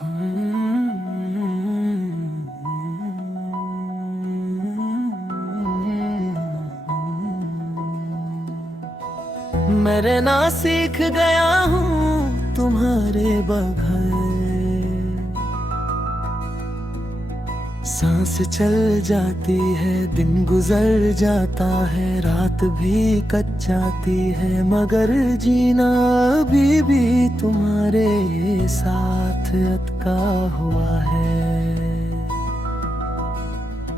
मैं रहना सीख गया हूँ तुम्हारे बगैर। सांस चल जाती है, दिन गुजर जाता है, रात भी कट जाती है, मगर जीना अभी भी तुम्हारे साथ अटका हुआ है।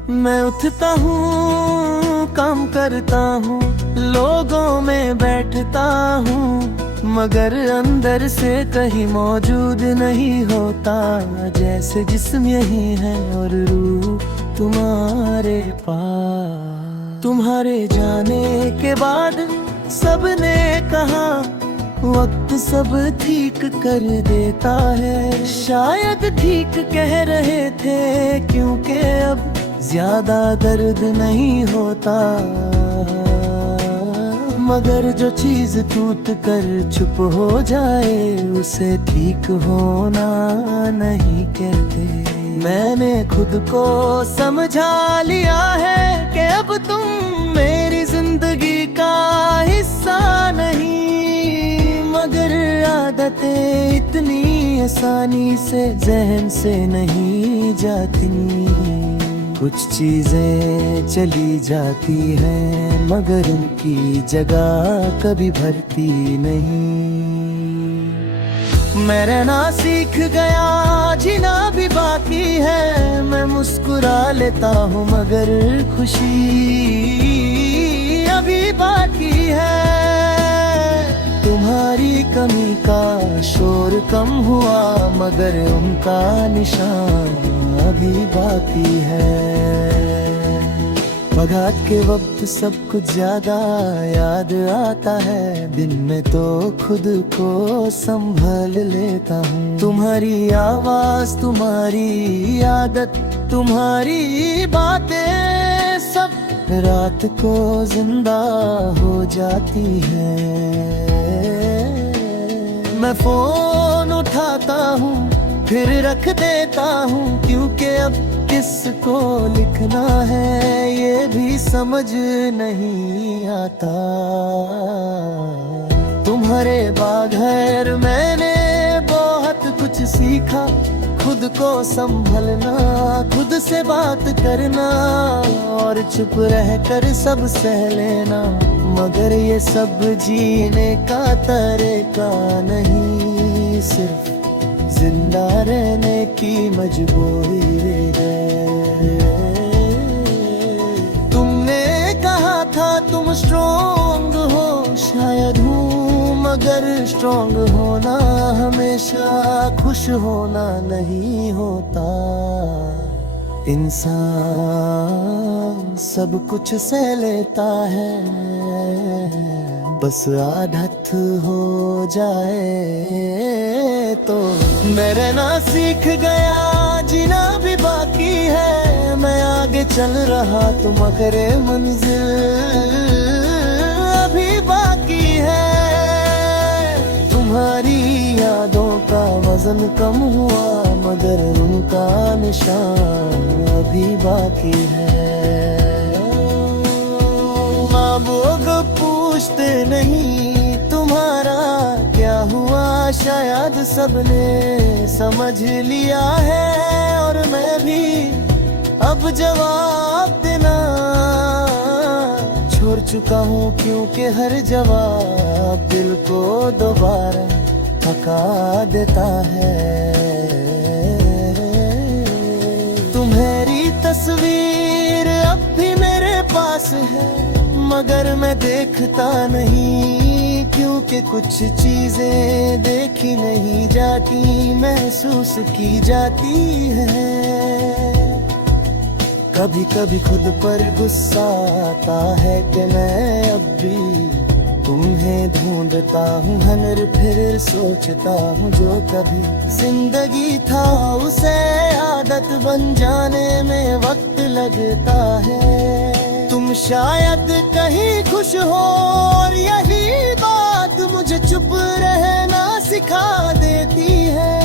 मैं उठता हूँ, काम करता हूँ, लोगों में बैठता हूँ, मगर अंदर से कहीं मौजूद नहीं होता। जैसे जिस्म यही है और रूह तुम्हारे पास। तुम्हारे जाने के बाद सबने कहा वक्त सब ठीक कर देता है। शायद ठीक कह रहे थे, क्योंकि अब ज्यादा दर्द नहीं होता। मगर जो चीज टूट कर चुप हो जाए, उसे ठीक होना नहीं कहते। मैंने खुद को समझा लिया है कि अब तुम मेरी जिंदगी का हिस्सा नहीं। मगर आदतें इतनी आसानी से जहन से नहीं जाती। कुछ चीजें चली जाती हैं, मगर उनकी जगह कभी भरती नहीं। मैं रहना सीख गया, जीना भी बाकी है। मैं मुस्कुरा लेता हूँ, मगर खुशी अभी बाकी है। तुम्हारी कमी का शोर कम हुआ, मगर उनका निशान अभी बाकी है। बगात के वक्त सब कुछ ज्यादा याद आता है, दिन में तो खुद को संभल लेता हूँ। तुम्हारी आवाज, तुम्हारी आदत, तुम्हारी बातें सब रात को जिंदा हो जाती है। मैं फोन उठाता हूँ, फिर रख देता हूँ, क्योंकि अब किसको लिखना है ये भी समझ नहीं आता। तुम्हारे बगैर मैंने बहुत कुछ सीखा, खुद को संभलना, खुद से बात करना और चुप रहकर सब सह लेना। मगर ये सब जीने का तरीका नहीं, सिर्फ जिंदा रहने की मजबूरी है। तुमने कहा था तुम स्ट्रॉन्ग हो, शायद हूँ, मगर स्ट्रॉन्ग होना हमेशा खुश होना नहीं होता। इंसान सब कुछ सह लेता है, बस आदत हो जाए तो। मैं रहना सीख गया, जीना भी बाकी है। मैं आगे चल रहा तो मगर मंजिल अभी बाकी है। तुम्हारी यादों का वजन कम हुआ, मगर उनका निशान अभी बाकी है। माँ लोग पूछते नहीं तुम्हारा क्या हुआ, शायद सबने समझ लिया है। और मैं भी अब जवाब देना छोड़ चुका हूँ, क्योंकि हर जवाब दिल को दोबारा थका देता है। तुम्हारी तस्वीर अब भी मेरे पास है, मगर मैं देखता नहीं, क्योंकि कुछ चीजें देखी नहीं जाती, महसूस की जाती है। कभी कभी खुद पर गुस्सा आता है कि मैं अब भी तुम्हें ढूंढता हूँ। हर फिर सोचता हूँ जो कभी जिंदगी था, उसे आदत बन जाने में वक्त लगता है। तुम शायद कहीं खुश हो और यही बात मुझे चुप रहना सिखा देती है।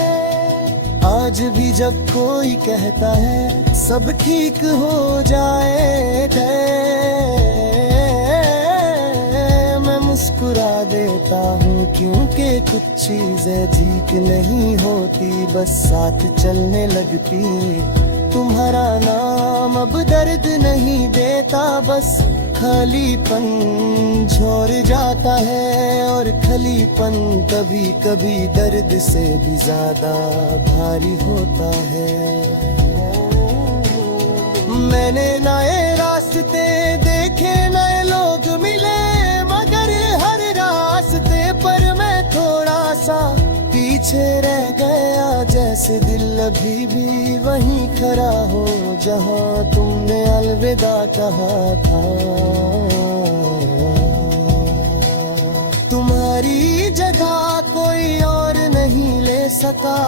आज भी जब कोई कहता है सब ठीक हो जाएगा, मैं मुस्कुरा देता हूँ, क्योंकि कुछ चीजें ठीक नहीं होती, बस साथ चलने लगती। तुम्हारा नाम अब दर्द नहीं देता, बस खालीपन छोड़ जाता है, और खालीपन कभी कभी दर्द से भी ज्यादा भारी होता है। मैंने नए रास्ते देखे, नए लोग मिले, मगर हर रास्ते पर मैं थोड़ा सा पीछे रह गया, जैसे दिल अभी भी वहीं खड़ा हो जहां तुमने अलविदा कहा था। तुम्हारी जगह कोई और नहीं ले सका,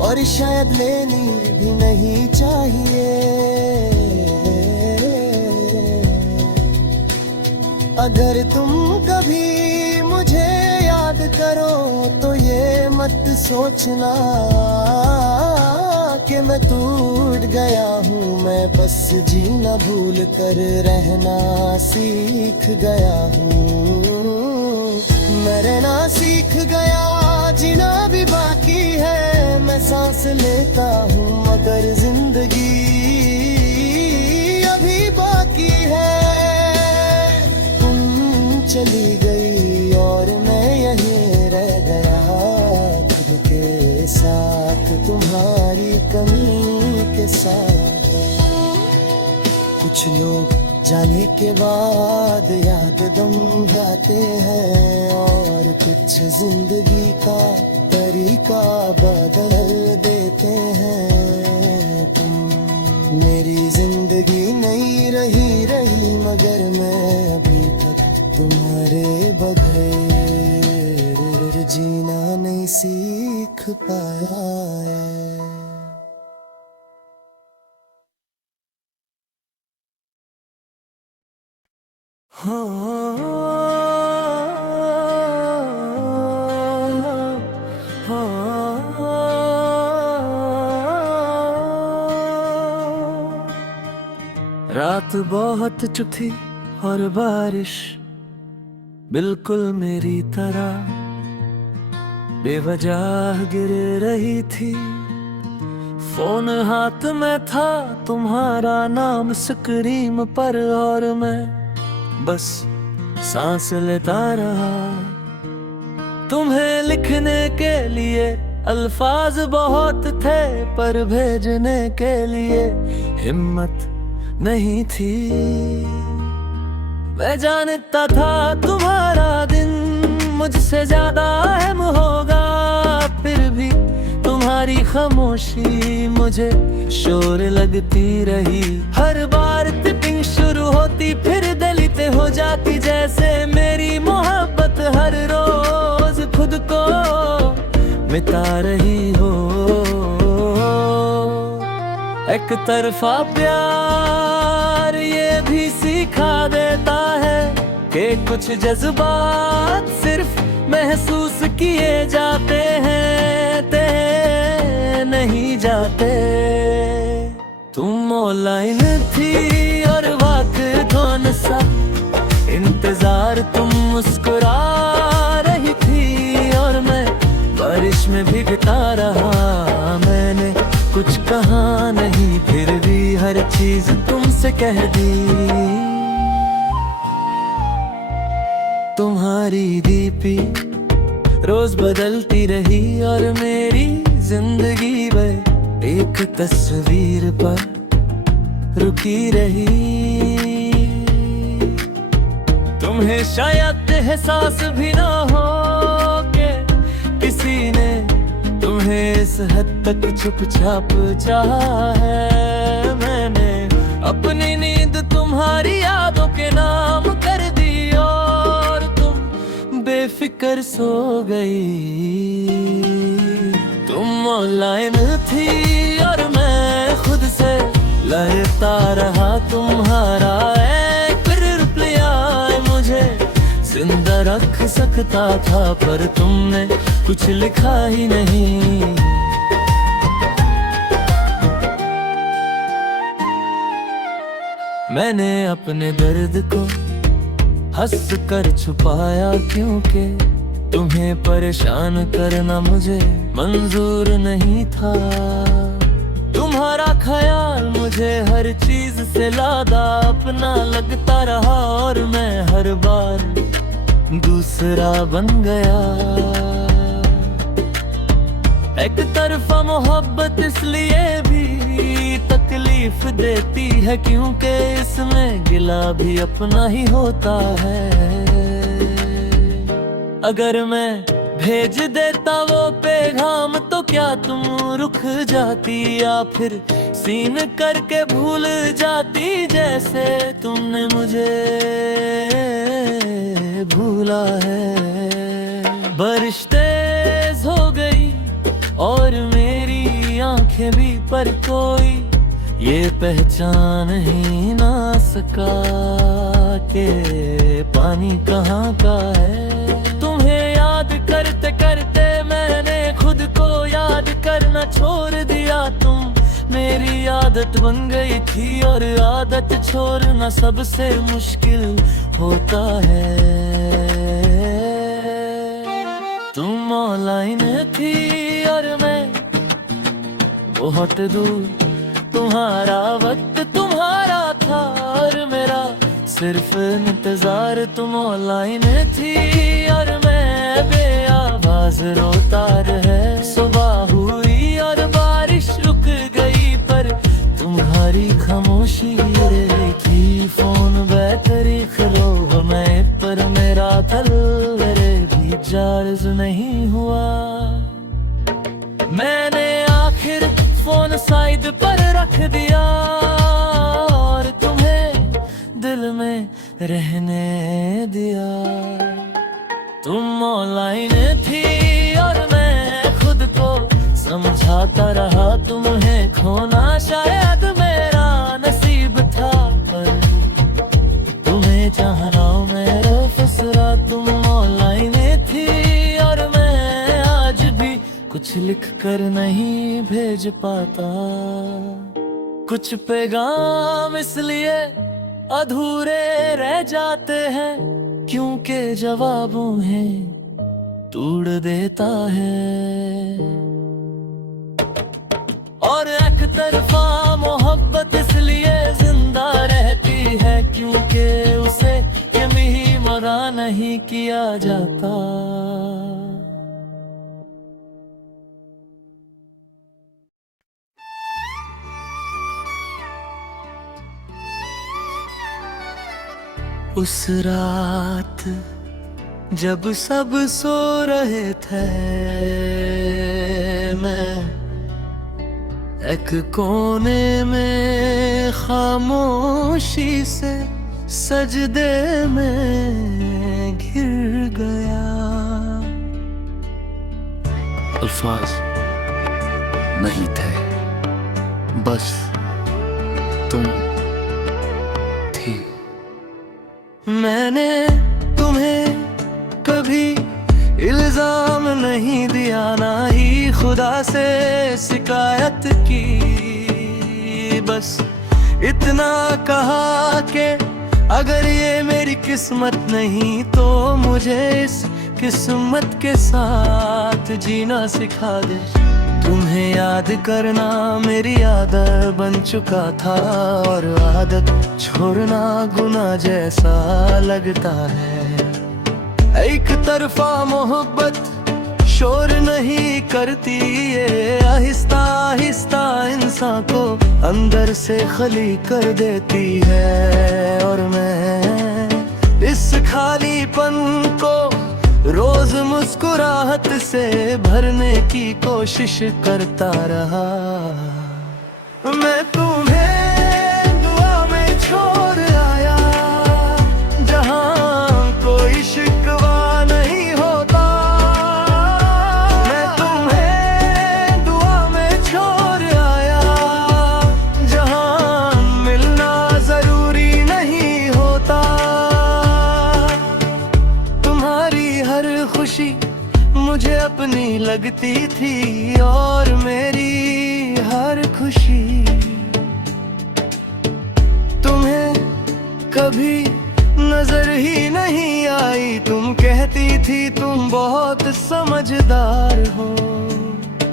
और शायद लेनी भी नहीं चाहिए। अगर तुम कभी मुझे याद करो तो ये मत सोचना कि मैं टूट गया हूँ, मैं बस जीना भूल कर रहना सीख गया हूँ। मैं रहना सीख गया, जीना भी बाकी है, मैं सांस लेता हूँ मगर जिंदगी अभी बाकी है। चली गई और मैं यहीं रह गया, खुद के साथ, तुम्हारी कमी के साथ। कुछ लोग जाने के बाद याद दम जाते हैं, और कुछ जिंदगी का तरीका बदल देते हैं। तुम मेरी जिंदगी नहीं रही, मगर मैं अभी तक तुम्हारे बगैर जीना नहीं सीख पाया है। रात बहुत चुथी और बारिश बिल्कुल मेरी तरह बेवजह गिर रही थी। फोन हाथ में था, तुम्हारा नाम स्क्रीन पर, और मैं बस सांस लेता रहा। तुम्हें लिखने के लिए अल्फाज बहुत थे, पर भेजने के लिए हिम्मत नहीं थी। मैं जानता था तुम्हारा दिन मुझसे ज्यादा अहम होगा, फिर भी तुम्हारी खामोशी मुझे शोर लगती रही। हर बार टिपिंग शुरू होती फिर दलित हो जाती, जैसे मेरी मोहब्बत हर रोज खुद को मिटा रही हो। एक तरफा प्यार ये भी सिखा देता है कि कुछ जज्बात सिर्फ महसूस किए जाते हैं, ते नहीं जाते। तुम ऑनलाइन थी और वक्त कौन सा इंतजार, तुम मुस्कुरा रही थी और मैं बारिश में भीगता रहा। मैंने कुछ कहा नहीं, फिर भी हर चीज तुमसे कह दी। तुम्हारी डीपी रोज बदलती रही, और मेरी जिंदगी में एक तस्वीर पर रुकी रही। तुम्हें शायद एहसास भी ना हो कि किसी ने तुम्हें इस हद तक चुपचाप चाहा है। मैंने अपनी नींद तुम्हारी यादों के नाम कर दी, और तुम बेफिक्र सो गई। तुम ऑनलाइन थी और मैं खुद से लड़ता रहा। तुम्हारा एक रिप्लाई मुझे जिंदा रख सकता था, पर तुमने कुछ लिखा ही नहीं। मैंने अपने दर्द को हंस कर छुपाया, क्योंकि तुम्हें परेशान करना मुझे मंजूर नहीं था। तुम्हारा ख्याल मुझे हर चीज से ज्यादा अपना लगता रहा, और मैं हर बार दूसरा बन गया। एक तरफा मोहब्बत इसलिए भी तकलीफ देती है, क्योंकि इसमें गिला भी अपना ही होता है। अगर मैं भेज देता वो पैगाम तो क्या तुम रुक जाती, या फिर सीन करके भूल जाती, जैसे तुमने मुझे भूला है। बारिश तेज हो गई और मेरी आंखें भी, पर कोई ये पहचान ही ना सका कि पानी कहाँ का है। तुम्हें याद करते करते मैंने खुद को याद करना छोड़ दिया। तुम मेरी आदत बन गई थी, और आदत छोड़ना सबसे मुश्किल होता है। तुम ऑनलाइन थी और मैं बहुत दूर, तुम्हारा वक्त तुम्हारा था और मेरा सिर्फ इंतजार। तुम ऑनलाइन थी और मैं बेआवाज रोता रहे। सुबह हुई और बारिश रुक गई, पर तुम्हारी खामोशी थी। फोन बैटरी खरो मैं, पर मेरा दिल भी चार्ज नहीं हुआ। मैंने आखिर फोन साइड पर रख दिया और तुम्हें दिल में रहने दिया। तुम ऑनलाइन थी और मैं खुद को समझाता रहा। तुम्हें खोना शायद मेरा नसीब था, पर तुम्हें चाहना मेरा फसरा। तुम ऑनलाइन थी और मैं आज भी कुछ लिख कर नहीं भेज पाता। कुछ पैगाम इसलिए अधूरे रह जाते हैं, क्योंकि जवाबों है तोड़ देता है। और एक तरफा मोहब्बत इसलिए जिंदा रहती है, क्योंकि उसे कभी मरा नहीं किया जाता। उस रात जब सब सो रहे थे, मैं एक कोने में खामोशी से सजदे में घिर गया। अल्फाज नहीं थे, बस तुम थी। मैंने तुम्हें कभी इल्जाम नहीं दिया, ना ही खुदा से शिकायत की। बस इतना कहा कि अगर ये मेरी किस्मत नहीं तो मुझे इस किस्मत के साथ जीना सिखा दे। तुम्हें याद करना मेरी आदत बन चुका था, और आदत छोड़ना गुनाह जैसा लगता है। एक तरफा मोहब्बत शोर नहीं करती, ये आहिस्ता आहिस्ता इंसान को अंदर से खली कर देती है। और मैं इस खालीपन को रोज मुस्कुराहट से भरने की कोशिश करता रहा। मैं तुम्हें दुआ में छोड़ आया, जहां कोई शिकवा नहीं होता। मैं तुम्हें दुआ में छोड़ आया, जहां मिलना जरूरी नहीं होता। तुम्हारी हर खुशी मुझे अपनी लगती थी, और मेरी हर खुशी तुम्हें कभी नजर ही नहीं आई। तुम कहती थी तुम बहुत समझदार हो,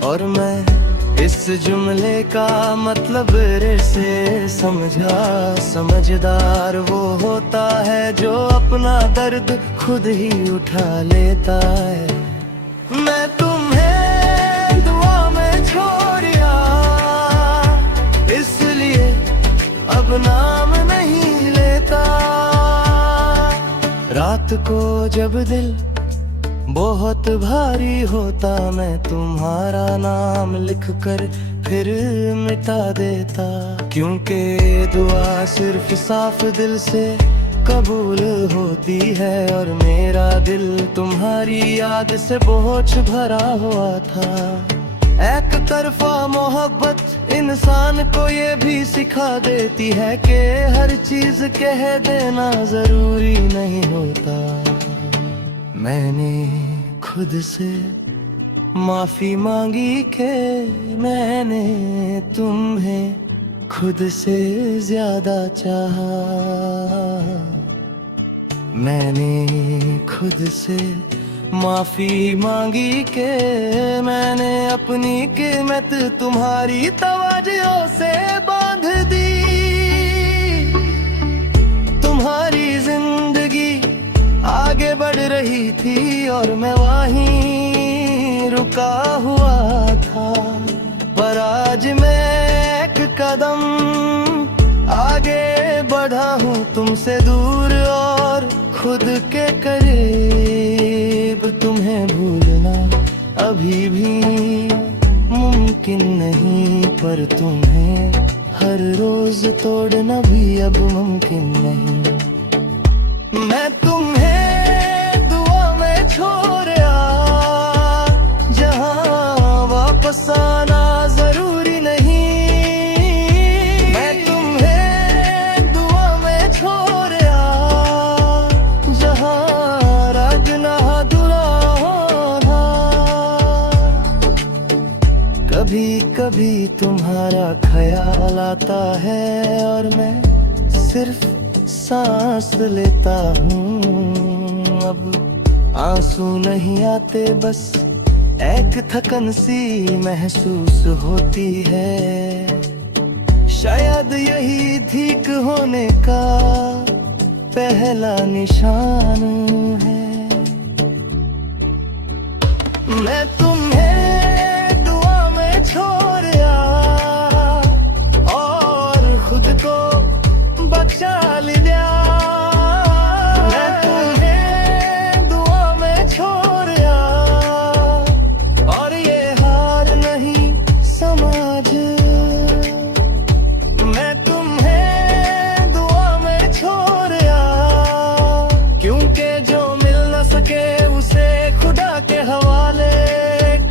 और मैं इस जुमले का मतलब से समझा। समझदार वो होता है जो अपना दर्द खुद ही उठा लेता है। मैं तुम्हें दुआ में छोड़िया, इसलिए अब नाम नहीं लेता। रात को जब दिल बहुत भारी होता, मैं तुम्हारा नाम लिखकर फिर मिटा देता। क्योंकि दुआ सिर्फ साफ दिल से कबूल होती है, और मेरा दिल तुम्हारी याद से बोझ भरा हुआ था। एक तरफा मोहब्बत इंसान को ये भी सिखा देती है कि हर चीज कह देना जरूरी नहीं होता। मैंने खुद से माफी मांगी कि मैंने तुम्हें खुद से ज्यादा चाहा। मैंने खुद से माफी मांगी कि मैंने अपनी कीमत तुम्हारी तवज्जो से बांध दी। तुम्हारी जिंदगी आगे बढ़ रही थी और मैं वहीं रुका हुआ था। पर आज मैं एक कदम आगे बढ़ा हूँ तुमसे दूर और खुद के करीब। तुम्हें भूलना अभी भी मुमकिन नहीं, पर तुम्हें हर रोज तोड़ना भी अब मुमकिन नहीं। मैं तुम्हें दुआ में छोड़िया, जहां वापस आना जरूरी नहीं। मैं तुम्हें दुआ में छोड़िया, जहां रगना दुरा होना। कभी कभी तुम्हारा ख्याल आता है और मैं सिर्फ सांस लेता हूँ। अब आंसू नहीं आते, बस एक थकन सी महसूस होती है। शायद यही ठीक होने का पहला निशान है। मैं तुम्हें दुआ में छोड़िया और खुद को बख्शा लिया। मैं तुम्हें दुआ में छोड़िया और ये हार नहीं समझ। मैं तुम्हें दुआ में छोड़िया, क्योंकि जो मिल न सके उसे खुदा के हवाले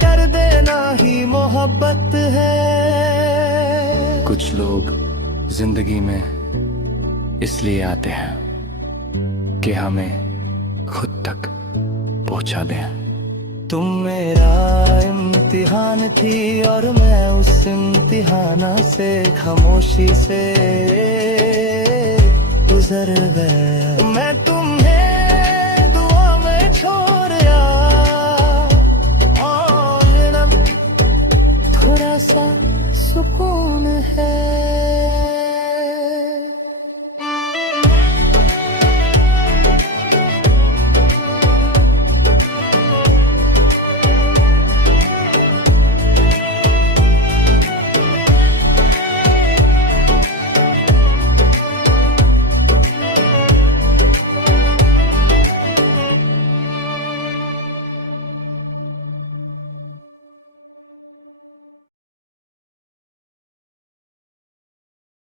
कर देना ही मोहब्बत है। कुछ लोग जिंदगी में इसलिए आते हैं कि हमें खुद तक पहुंचा दें। तुम मेरा इम्तिहान थी और मैं उस इम्तिहान से खामोशी से गुजर गया। मैं तुम